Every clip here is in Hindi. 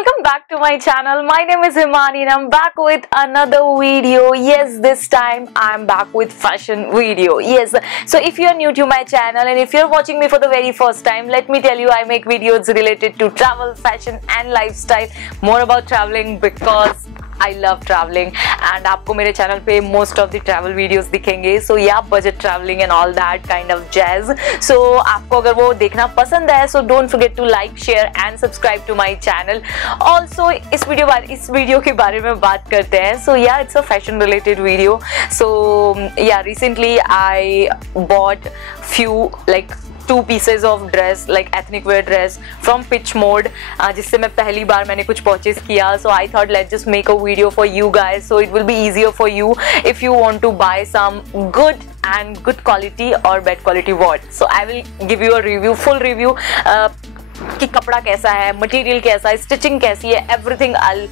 welcome back to my channel. My name is Himani and I'm back with another video. Yes, this time I'm back with fashion video. Yes, so if you're new to my channel and if you're watching me for the very first time, let me tell you I make videos related to travel, fashion and lifestyle. More about traveling because I love traveling and आपको मेरे चैनल पे most of the travel videos दिखेंगे. So yeah, budget traveling and all that kind of jazz. So आपको अगर वो देखना पसंद है, so don't forget to like, share and subscribe to my channel. Also इस वीडियो के बारे में बात करते हैं. So yeah, it's a fashion related video. So yeah, recently I bought few like 2 pieces of dress like ethnic wear dress from Peachmode जिससे मैं पहली बार मैंने कुछ purchase किया. So I thought let's just make a video for you guys so it will be easier for you if you want to buy some good and good quality or bad quality what. So I will give you a review, full review कि कपड़ा कैसा है, मटेरियल कैसा है, स्टिचिंग कैसी है, everything I'll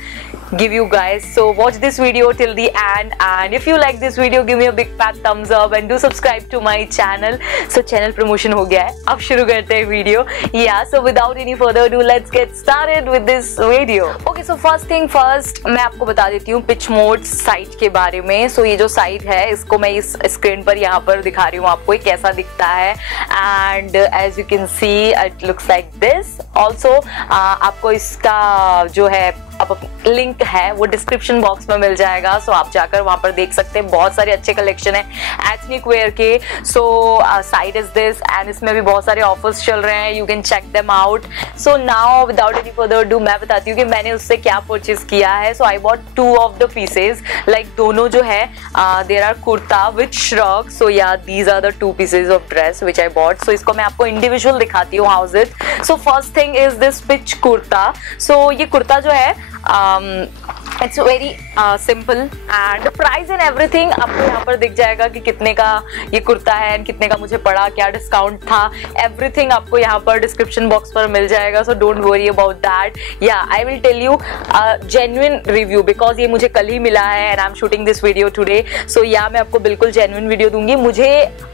give you guys. So watch this video till the end and if you like this video give me a big fat thumbs up and do subscribe to my channel. So channel promotion हो गया है, अब शुरू करते हैं video. Yeah, so without any further ado let's get started with this video. Okay, so first thing first मैं आपको बता देती हूँ Peachmode साइट के बारे में. So ये जो साइट है इसको मैं इस स्क्रीन पर यहाँ पर दिखा रही हूँ आपको कैसा दिखता है and as you can see it looks like this. Also आपको इसका जो है अब लिंक है वो डिस्क्रिप्शन बॉक्स में मिल जाएगा. सो आप जाकर वहां पर देख सकते हैं, बहुत सारे अच्छे कलेक्शन है एथनिक वेयर के. So site is this and इसमें भी बहुत सारे ऑफर्स चल रहे हैं, you can check them out. So now without any further do मैं बताती हूँ कि मैंने उससे क्या परचेज किया है. So I bought 2 of the pieces like दोनों जो है there are kurta with shrug. So yeah these are the 2 pieces of dress which I bought. So इसको मैं आपको इंडिविजुअल दिखाती हूँ how is it. So first thing is this peach kurta. So ये कुर्ता जो है it's very simple and price and everything आपको यहाँ पर दिख जाएगा कि कितने का ये कुर्ता है and कितने का मुझे पड़ा, क्या डिस्काउंट था, everything आपको यहाँ पर डिस्क्रिप्शन बॉक्स पर मिल जाएगा. so don't worry about that. yeah, I will tell you genuine review because ये मुझे कल ही मिला है and I'm shooting this video today. so yeah, मैं आपको बिल्कुल genuine video दूंगी. मुझे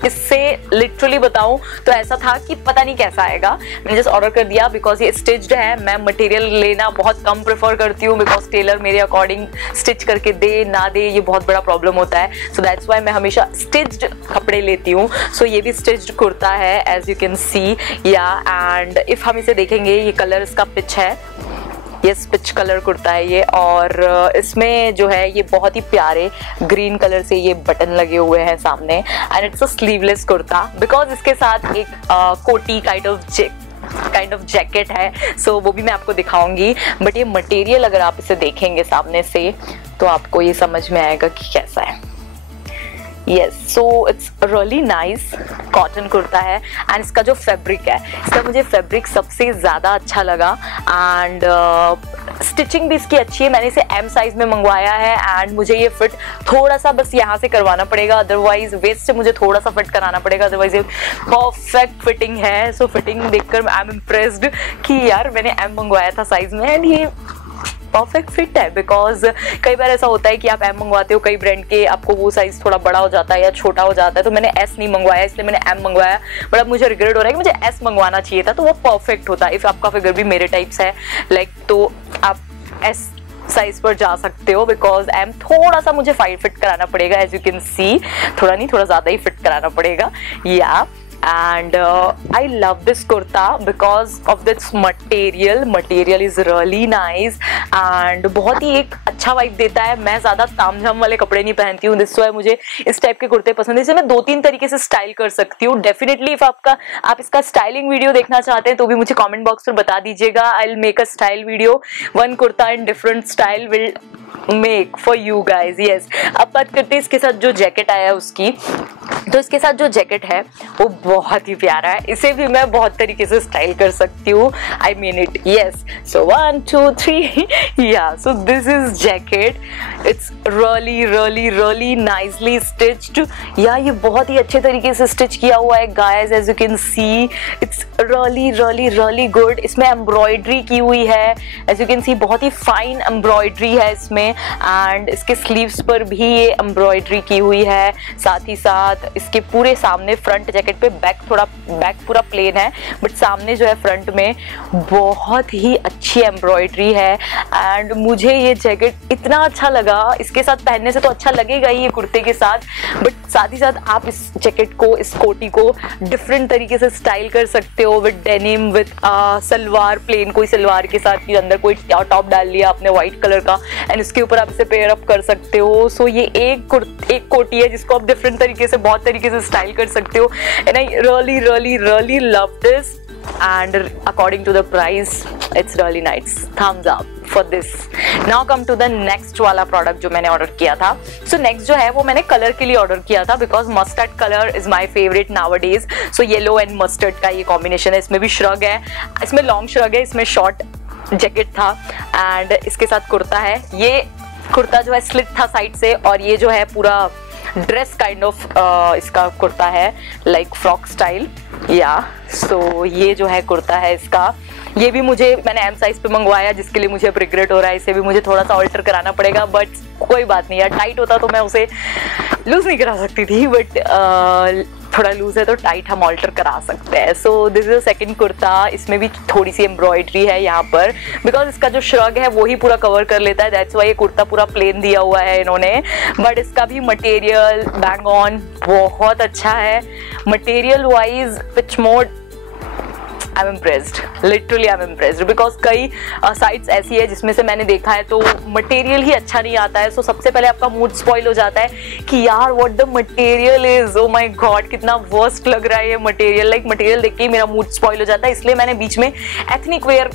इससे literally बताऊँ तो ऐसा था कि पता नहीं कैसा आएगा, मैंने just ऑर्डर कर दिया because ये stitched है. मैं मटेरियल लेना बहुत कम प्रेफर करती हूँ बिकॉज टेलर मेरे अकॉर्डिंग स्टिच करके दे ना दे ये बहुत बड़ा प्रॉब्लम होता है. सो दैट्स वाई मैं हमेशा स्टिच्ड कपड़े लेती हूँ. सो ये भी स्टिच्ड कुर्ता है एज यू कैन सी. या एंड इफ हम इसे देखेंगे ये कलर इसका पिच है, यस पिच कलर कुर्ता है ये. और इसमें जो है ये बहुत ही प्यारे ग्रीन कलर से ये बटन लगे हुए हैं सामने and it's a sleeveless kurta because इसके साथ एक कोटी काइंड ऑफ जैकेट है. सो वो भी मैं आपको दिखाऊंगी. बट ये मटेरियल अगर आप इसे देखेंगे सामने से तो आपको ये समझ में आएगा कि कैसा है. Yes, so it's really nice cotton kurta है एंड इसका जो फैब्रिक है इसका मुझे फैब्रिक सबसे ज़्यादा अच्छा लगा एंड स्टिचिंग भी इसकी अच्छी है. मैंने इसे M साइज में मंगवाया है एंड मुझे ये फिट थोड़ा सा बस यहाँ से करवाना पड़ेगा, अदरवाइज वेस्ट से मुझे थोड़ा सा फिट कराना पड़ेगा, अदरवाइज ये परफेक्ट फिटिंग है. सो फिटिंग देखकर आई एम इम्प्रेस्ड कि यार मैंने M मंगवाया था साइज में एंड ये परफेक्ट फिट है. बिकॉज कई बार ऐसा होता है कि आप M मंगवाते हो कई ब्रांड के, आपको वो साइज थोड़ा बड़ा हो जाता है या छोटा हो जाता है. तो मैंने S नहीं मंगवाया इसलिए मैंने M मंगवाया. बट अब मुझे रिग्रेट हो रहा है कि मुझे S मंगवाना चाहिए था, तो वो परफेक्ट होता. इफ आपका फिगर भी मेरे टाइप्स है लाइक तो आप S साइज पर जा सकते हो बिकॉज M थोड़ा सा मुझे फिट कराना पड़ेगा. एज यू कैन सी थोड़ा नहीं थोड़ा ज़्यादा ही फिट कराना पड़ेगा. या and I love this kurta because of this material is really nice and बहुत ही एक अच्छा वाइब देता है. मैं ज़्यादा तामझाम वाले कपड़े नहीं पहनती हूँ, दिस वाई मुझे इस टाइप के कुर्ते पसंद है. इसे मैं 2-3 तरीके से स्टाइल कर सकती हूँ. डेफिनेटली इफ आप इसका स्टाइलिंग वीडियो देखना चाहते हैं तो भी मुझे कमेंट बॉक्स पर बता दीजिएगा. I will make a style video, one kurta in different style will make for you guys. Yes, अब बात करते हैं इसके साथ जो जैकेट आया है उसकी. तो इसके साथ जो जैकेट है वो बहुत ही प्यारा है, इसे भी मैं बहुत तरीके से स्टाइल कर सकती हूँ. I mean it. यस, सो 1 2 3 या so this is jacket. It's really nicely stitched. या ये बहुत ही अच्छे तरीके से स्टिच किया हुआ है guys. As you can see it's really good. इसमें एम्ब्रॉयडरी की हुई है, एज यू कैन सी बहुत ही फाइन एम्ब्रॉयडरी है इसमें एंड इसके स्लीव्स पर भी ये एम्ब्रॉयडरी की हुई है. साथ ही साथ इसके पूरे सामने फ्रंट जैकेट पे बैक पूरा प्लेन है, बट सामने जो है फ्रंट में बहुत ही अच्छी एम्ब्रॉयडरी है। एंड मुझे ये जैकेट इतना अच्छा लगा, इसके साथ पहनने से तो अच्छा लगेगा ही ये कुर्ते के साथ, बट साथ ही साथ आप इस जैकेट को, इस कोटी को डिफरेंट तरीके से स्टाइल कर सकते हो with denim, with salwar, plain कोई सलवार के साथ की अंदर कोई टॉप डाल लिया आपने व्हाइट कलर का एंड उसके ऊपर आप इसे पेयर अप कर सकते हो। सो ये एक कोटी है जिसको आप डिफरेंट तरीके से, बहुत तरीके से स्टाइल कर सकते हो। And I really love this and according to the price it's really nice, thumbs up for this. Now come to the next वाला प्रोडक्ट जो मैंने ऑर्डर किया था। So next जो है वो मैंने कलर के लिए ऑर्डर किया था because mustard color is my favorite nowadays. So yellow and mustard का ये कॉम्बिनेशन है। इसमें भी श्रग है, इसमें लॉन्ग श्रग है, इसमें शॉर्ट जैकेट था एंड इसके साथ कुर्ता है। ये कुर्ता जो है स्लिट था साइड से और ये जो है पूरा ड्रेस काइंड ऑफ इसका कुर्ता है, लाइक फ्रॉक स्टाइल या। सो ये जो है कुर्ता है इसका, ये भी मैंने एम साइज पे मंगवाया जिसके लिए मुझे अब रिग्रेट हो रहा है, इसे भी मुझे थोड़ा सा ऑल्टर कराना पड़ेगा, बट कोई बात नहीं यार, टाइट होता तो मैं उसे लूज नहीं करा सकती थी, बट थोड़ा लूज है तो टाइट हम ऑल्टर करा सकते हैं। So this is second kurta, इसमें भी थोड़ी सी एम्ब्रॉयडरी है यहाँ पर बिकॉज इसका जो श्रग है वो ही पूरा कवर कर लेता है, दैट्स वाई ये कुर्ता पूरा प्लेन दिया हुआ है इन्होंने। बट इसका भी मटेरियल बैंग ऑन बहुत अच्छा है, मटेरियल वाइज पिचमोड I am impressed, literally I am impressed because कई साइट्स ऐसी है जिसमें से मैंने देखा है तो मटेरियल ही अच्छा नहीं आता है। सो सबसे पहले आपका मूड स्पॉइल हो जाता है कि यार what the material is, oh my God कितना वर्स्ट लग रहा है ये मटेरियल, लाइक मटेरियल देख के ही मेरा मूड स्पॉइल हो जाता है, इसलिए मैंने बीच में एथनिक वेयर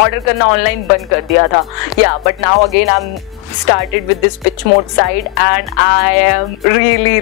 ऑर्डर करना ऑनलाइन बंद कर दिया था। या but now again I am started with this pitch mode side and I am really